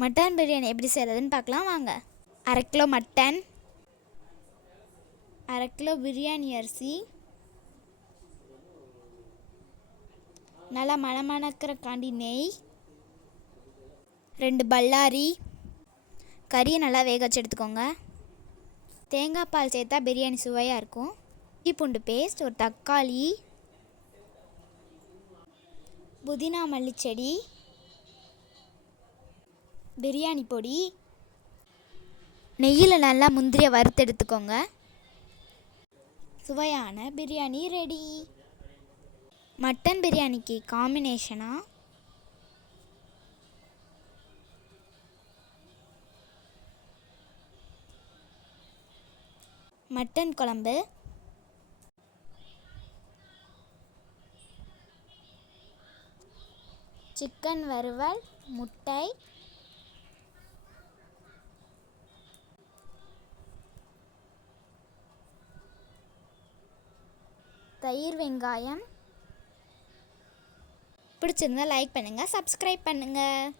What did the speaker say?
Mutton biryani எப்படி செய்கிறதுன்னு பார்க்கலாம் வாங்க. 1/2 கிலோ மட்டன், 1/2 கிலோ பிரியாணி அரிசி, நல்லா மணமணக்கிறக்காண்டி நெய், 2 பல்லாரி, கறியை நல்லா வேக வச்சு எடுத்துக்கோங்க. தேங்காய் பால் சேர்த்தா பிரியாணி சுவையாக இருக்கும். இஞ்சி பூண்டு பேஸ்ட், ஒரு தக்காளி, புதினா மல்லிச்செடி, பிரியாணி பொடி, நெய்யில் நல்லா முந்திரியை வறுத்து எடுத்துக்கோங்க. சுவையான பிரியாணி ரெடி. மட்டன் பிரியாணிக்கு காம்பினேஷனாக மட்டன் குழம்பு, சிக்கன் வறுவல், முட்டை, தயிர், வெங்காயம். பிடிச்சிருந்தா லைக் பண்ணுங்கள், சப்ஸ்கிரைப் பண்ணுங்கள்.